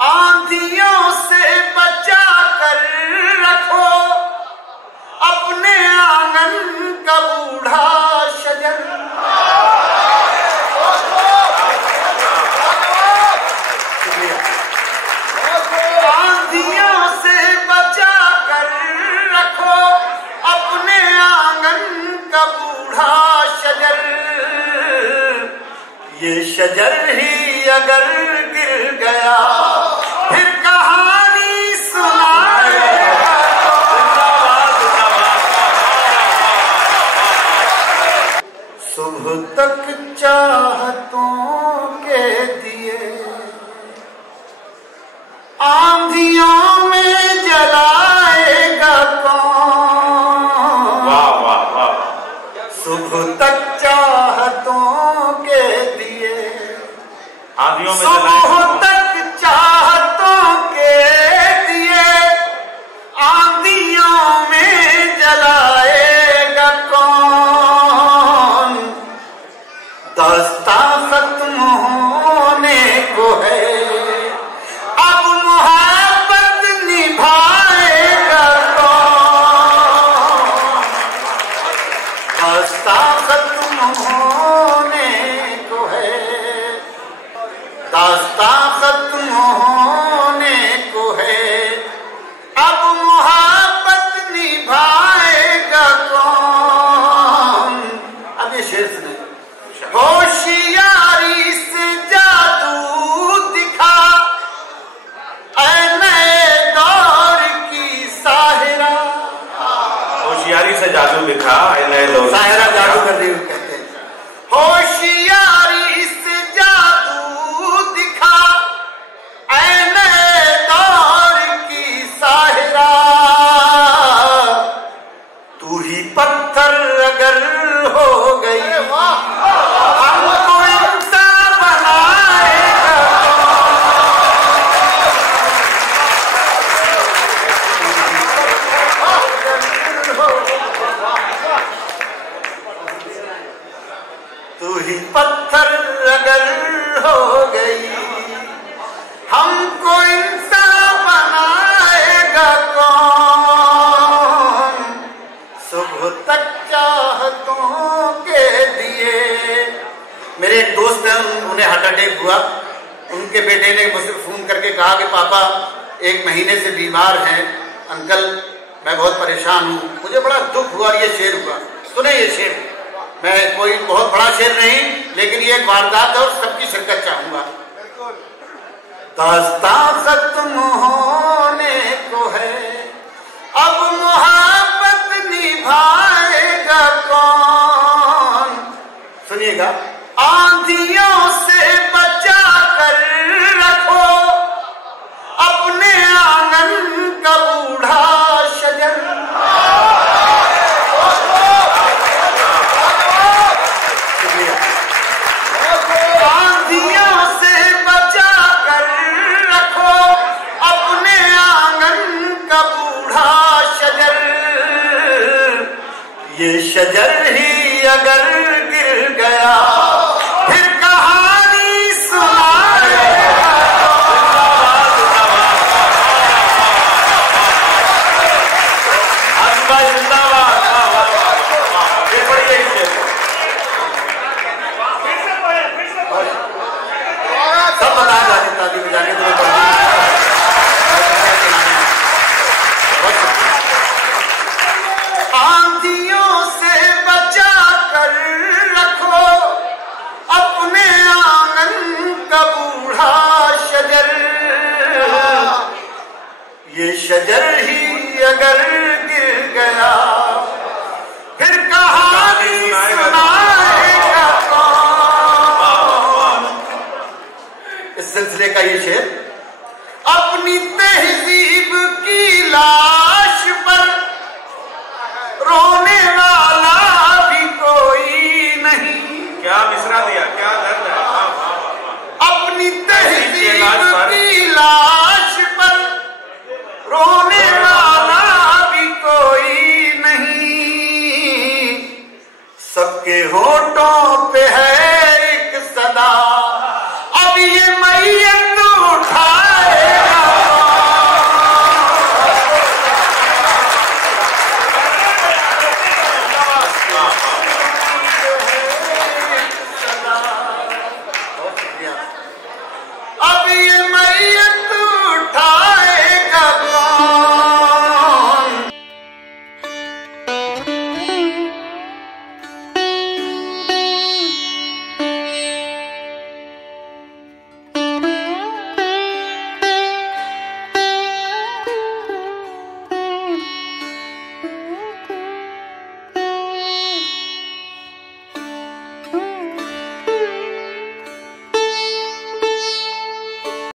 आंधियों से बचा कर रखो अपने आंगन का बूढ़ा शजर। आंधियों से बचा कर रखो अपने आंगन का बूढ़ा शजर। ये शजर ही अगर गिर गया फिर कहानी सुनाएगा। सुबह तक चाहतों के दिए आंधियों में जलाएगा कौन। वाह वाह वाह। सुबह तक चाहतों के दिए आंधियों में सुबह तक चाहतों के दिए आंधियों में जलाएगा कौन। दास्तां खत्म होने को है अब मोहब्बत निभाएगा कौन। दास्तां खत्म होने को है दास्तां खत्म होने को है अब मोहब्बत निभाएगा कौन। अब ये शेर सुने। होशियारी से जादू दिखा ऐ नए दौर की साहिरा। होशियारी से जादू दिखा ऐ नए दौर। साहिरा जादू कर रही कहते हैं। होशियारी से जादू दिखा ऐ नए दौर की साहिरा। तू ही पत्थर अगर हो गई हमको इंसान बनाएगा। तू ही पत्थर अगर हो गई हमको इंसान बनाएगा कौन। सुबह तक चाहतों के दिए। मेरे एक दोस्त हैं, उन्हें हार्ट अटैक हुआ। उनके बेटे ने मुझसे फोन करके कहा कि पापा 1 महीने से बीमार हैं अंकल, मैं बहुत परेशान हूँ। मुझे बड़ा दुख हुआ। ये शेर हुआ, सुने ये शेर। मैं कोई बहुत बड़ा शेर नहीं, लेकिन ये एक वारदात है और सबकी शिरकत चाहूंगा। दास्तां खत्म होने को है अब मोहब्बत निभाएगा कौन। सुनिएगा। आंधियों से बचा कर रखो अपने आंगन का बूढ़ा शजर। आंधियों से बचा कर रखो अपने आंगन का बूढ़ा शजर। ये शजर ही अगर गिर गया फिर कहानी सुनाएगा। सब बता जाने ताकि बजाने तो आंधियों से बचा कर रखो अपने आंगन का बूढ़ा शजर। ये शजर ही अगर गिर गया फिर कहानी सुनाएगा कौन। इस सिलसिले का ये शेर। अपनी तहजीब की लाश पर रोने